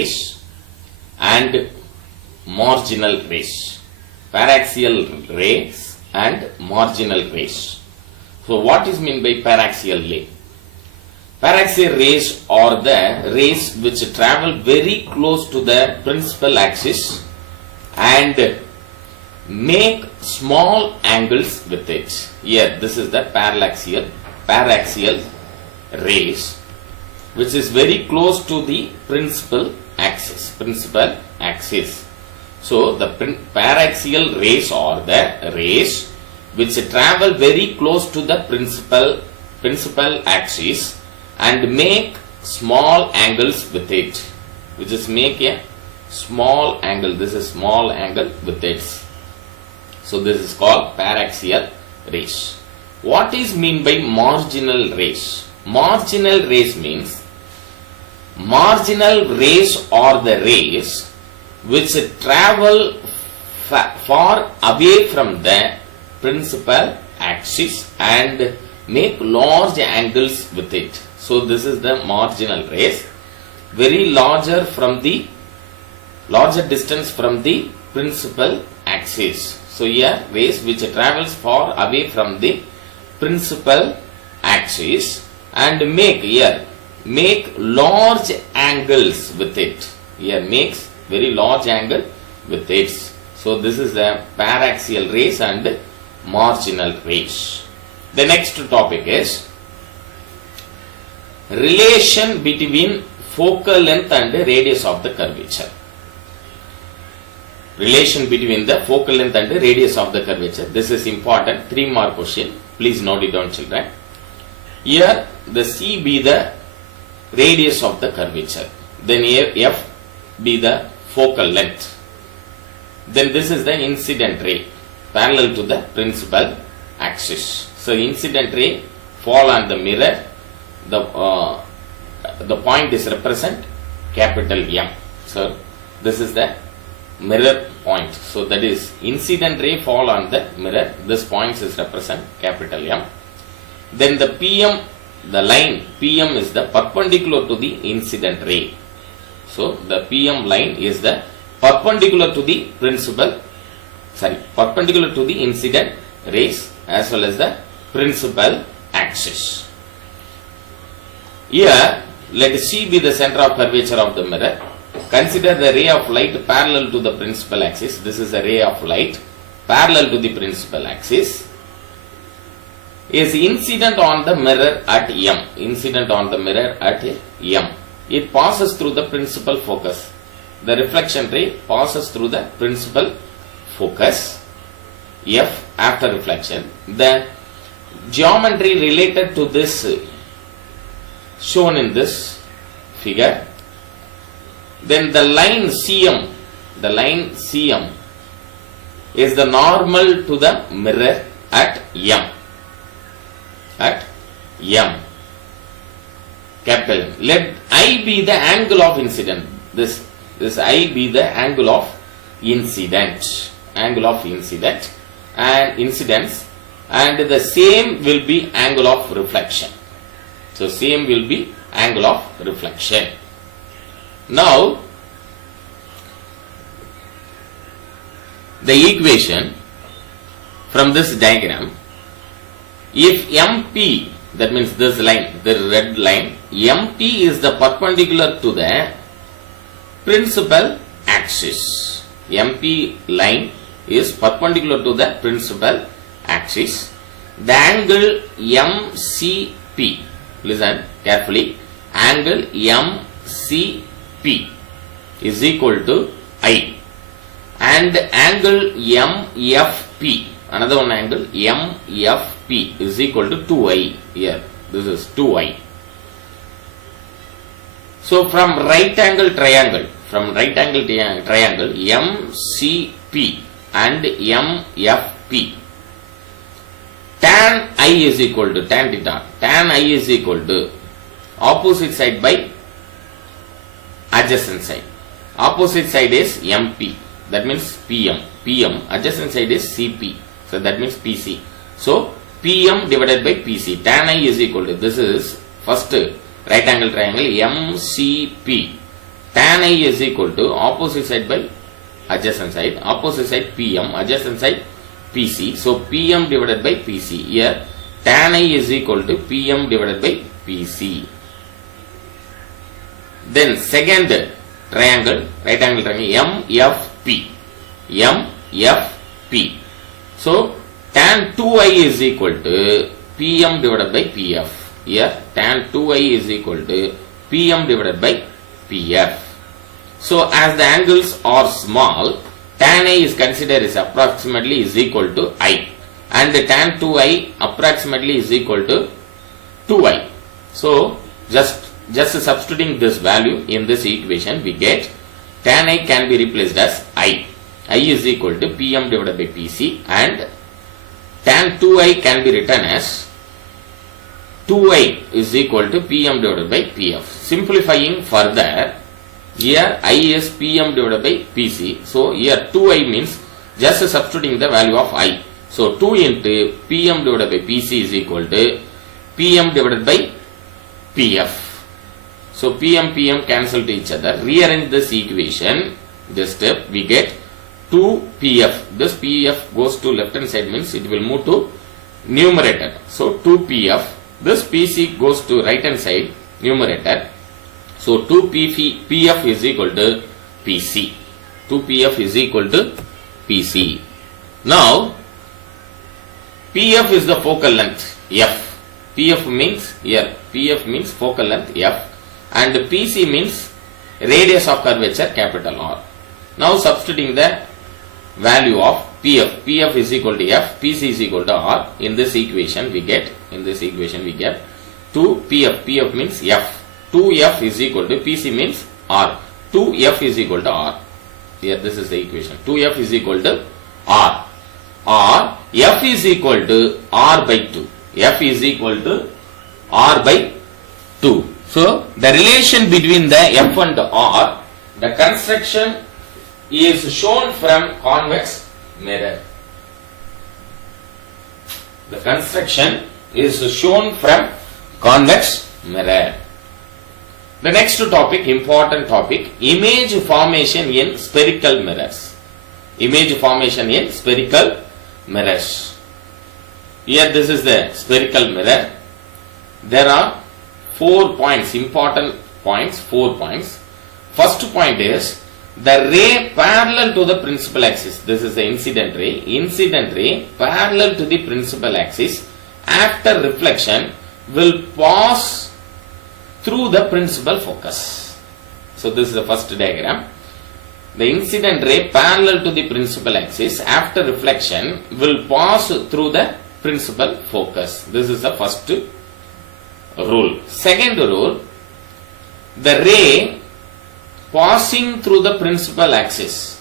rays and marginal rays. Paraxial rays and marginal rays. So what is meant by paraxial ray? Paraxial rays are the rays which travel very close to the principal axis and make small angles with it. Here, this is the paraxial rays, which is very close to the principal axis. So, the paraxial rays are the rays which travel very close to the principal axis and make small angles with it, which is make a small angle. This is small angle with it. So this is called paraxial rays. What is mean by marginal rays? Marginal rays means marginal rays are the rays which travel far away from the principal axis and make large angles with it. So this is the marginal rays, very larger distance from the principal axis. So here rays which travels far away from the principal axis and make large angles with it. Here makes very large angle with it. So this is the paraxial rays and marginal rays. The next topic is relation between focal length and radius of the curvature. Relation between the focal length and radius of the curvature. This is important. 3 mark question. Please note it down, children. Here the C be the radius of the curvature. Then here F be the focal length. Then this is the incident ray parallel to the principal axis. So incident ray fall on the mirror. The point is represent capital M. So this is the mirror point. So that is incident ray fall on the mirror. This point is represent capital M. Then the PM, the line PM is the perpendicular to the incident ray. So the PM line is the perpendicular to the perpendicular to the incident rays as well as the principal axis. Here let C be the center of curvature of the mirror. Consider the ray of light parallel to the principal axis. This is a ray of light parallel to the principal axis. Is incident on the mirror at M. Incident on the mirror at M. It passes through the principal focus. The reflection ray passes through the principal focus F after reflection. The geometry related to this shown in this figure. Then the line CM is the normal to the mirror at M. Capital M. Let I be the angle of incident. This I be the angle of incident. And incidence, and the same will be angle of reflection. So same will be angle of reflection. Now the equation from this diagram, if MP, that means this line, the red line, MP is the perpendicular to the principal axis. MP line is perpendicular to the principal axis. The angle MCP, listen carefully, angle MCP is equal to I, and angle MFP, another one angle MFP is equal to 2I. Here this is 2I. So from right angle triangle MCP and MFP, tan I is equal to tan theta. Tan I is equal to opposite side by adjacent side. Opposite side is MP, that means PM. Adjacent side is CP, so that means PC. So PM divided by PC. Tan I is equal to, this is first right angle triangle MCP tan I is equal to opposite side by adjacent side, opposite side PM, adjacent side PC. So PM divided by PC. Here tan I is equal to PM divided by PC. Then second triangle, right angle triangle, MFP. MFP. So tan 2I is equal to PM divided by PF. Here tan 2I is equal to PM divided by PF. So as the angles are small, tan I is considered as approximately is equal to I, and the tan 2I approximately is equal to 2I. So just substituting this value in this equation, we get tan I can be replaced as I. I is equal to PM divided by PC, and tan 2I can be written as 2I is equal to PM divided by PF. Simplifying further, here I is PM divided by PC. So here 2I means just substituting the value of I. So 2 into PM divided by PC is equal to PM divided by PF. So PM cancel to each other. Rearrange this equation, this step, we get 2PF. This PF goes to left hand side, means it will move to numerator. So 2PF. This PC goes to right hand side, numerator. So 2PF is equal to PC. 2PF is equal to PC. Now PF is the focal length F. PF means here, PF means focal length F, and PC means radius of curvature capital R. Now substituting the value of PF. PF is equal to F, PC is equal to R. In this equation we get 2PF. PF means F. 2F is equal to PC means R. 2F is equal to R. Here this is the equation. 2F is equal to R. Or F is equal to R by 2. F is equal to R by 2. So the relation between the F and R, the construction is shown from convex mirror. The construction is shown from convex mirror. The next topic, important topic, image formation in spherical mirrors. Image formation in spherical mirrors. Here this is the spherical mirror. There are 4 points, important points, 4 points. First point is the ray parallel to the principal axis. This is the incident ray. Incident ray parallel to the principal axis after reflection will pass through the principal focus. So this is the first diagram. The incident ray parallel to the principal axis after reflection will pass through the principal focus. This is the first rule. Second rule, the ray passing through the principal axis.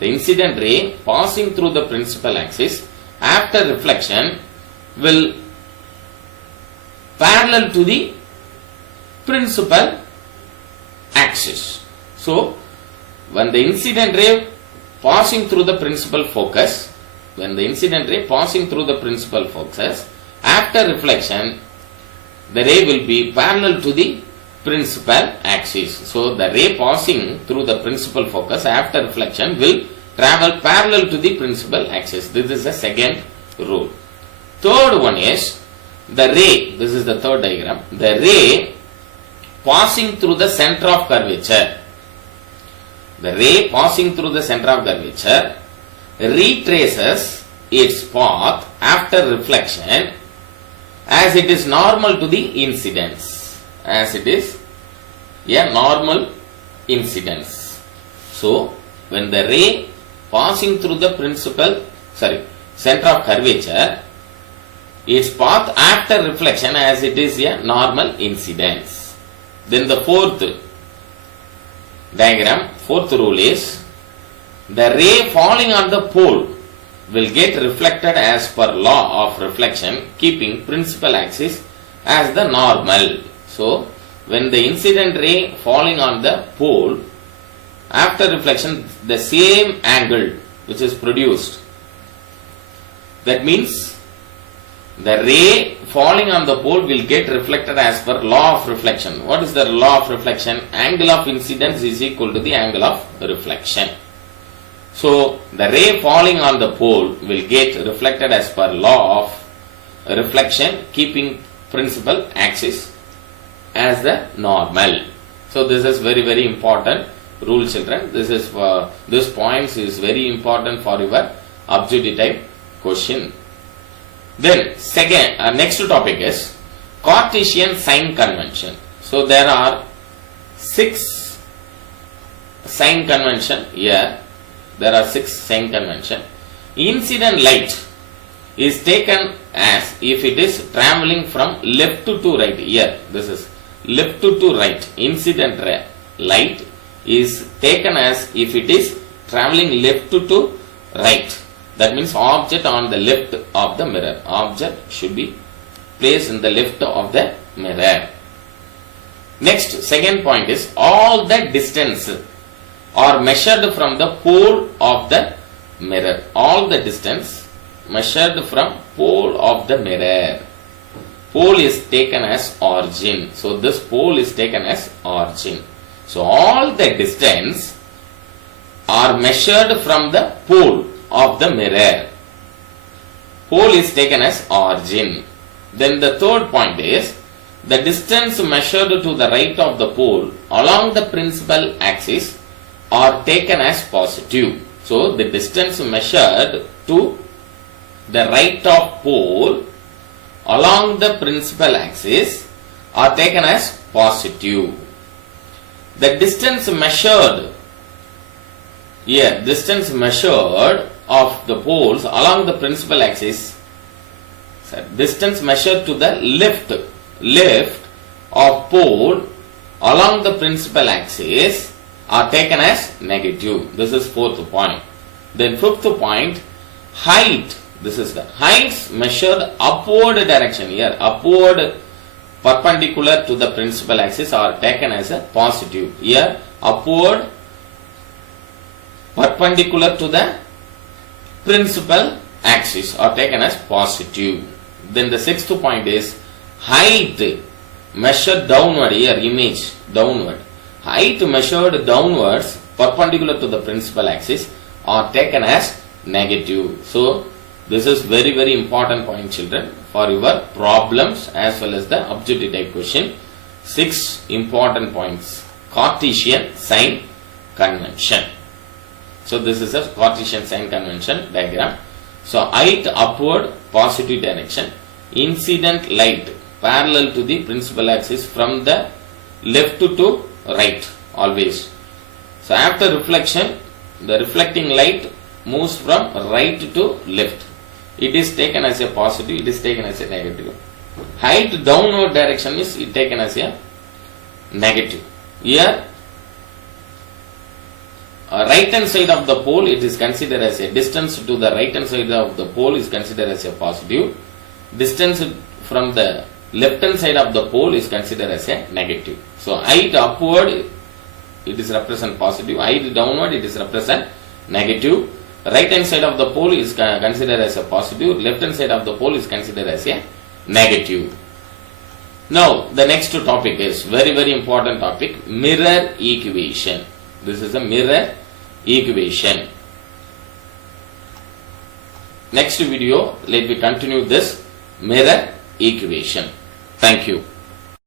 The incident ray passing through the principal axis after reflection will parallel to the principal axis. So when the incident ray passing through the principal focus, after reflection, the ray will be parallel to the principal axis. So the ray passing through the principal focus after reflection will travel parallel to the principal axis. This is the second rule. Third one is the ray. This is the third diagram. The ray passing through the center of curvature. The ray passing through the center of curvature retraces its path after reflection as it is normal to the incidence. As it is a normal incidence. So when the ray passing through the center of curvature, its path after reflection as it is a normal incidence. Then the fourth diagram, fourth rule is the ray falling on the pole will get reflected as per law of reflection, keeping principal axis as the normal. So when the incident ray falling on the pole, after reflection the same angle which is produced, that means the ray falling on the pole will get reflected as per law of reflection. What is the law of reflection? Angle of incidence is equal to the angle of reflection. So, the ray falling on the pole will get reflected as per law of reflection, keeping principal axis as the normal. So, this is very, very important rule, children. This points is very important for your objective type question. Then, next topic is Cartesian sign convention. So, there are 6 sign convention here. There are 6 sign convention. Incident light is taken as if it is traveling from left to right. Here, this is left to right. Incident light is taken as if it is traveling left to right. That means object on the left of the mirror. Object should be placed in the left of the mirror. Next, second point is all the distance are measured from the pole of the mirror. All the distance measured from pole of the mirror. Pole is taken as origin. So, this pole is taken as origin. So, all the distance are measured from the pole of the mirror. Pole is taken as origin. Then the third point is the distance measured to the right of the pole along the principal axis are taken as positive. So, the distance measured to the right of pole along the principal axis are taken as positive. The distance measured here, distance measured of the poles along the principal axis, distance measured to the left of pole along the principal axis are taken as negative. This is fourth point. Then fifth point, height. This is the heights measured upward direction. Here, upward perpendicular to the principal axis are taken as a positive. Here, upward perpendicular to the principal axis are taken as positive. Then the sixth point is height measured downward. Here, image downward. Height measured downwards perpendicular to the principal axis are taken as negative. So, this is very, very important point, children, for your problems as well as the objective type question. 6 important points. Cartesian sign convention. So, this is a Cartesian sign convention diagram. So, height upward positive direction. Incident light parallel to the principal axis from the left to right always. So, after reflection, the reflecting light moves from right to left. It is taken as a positive, it is taken as a negative. Height downward direction is taken as a negative. Here, right hand side of the pole, it is considered as a distance to the right hand side of the pole is considered as a positive. Distance from the left hand side of the pole is considered as a negative. So, height upward, it is represent positive. Height downward, it is represent negative. Right hand side of the pole is considered as a positive. Left hand side of the pole is considered as a negative. Now, the next topic is very, very important topic, mirror equation. This is a mirror equation. Next video, let me continue this mirror equation. Thank you.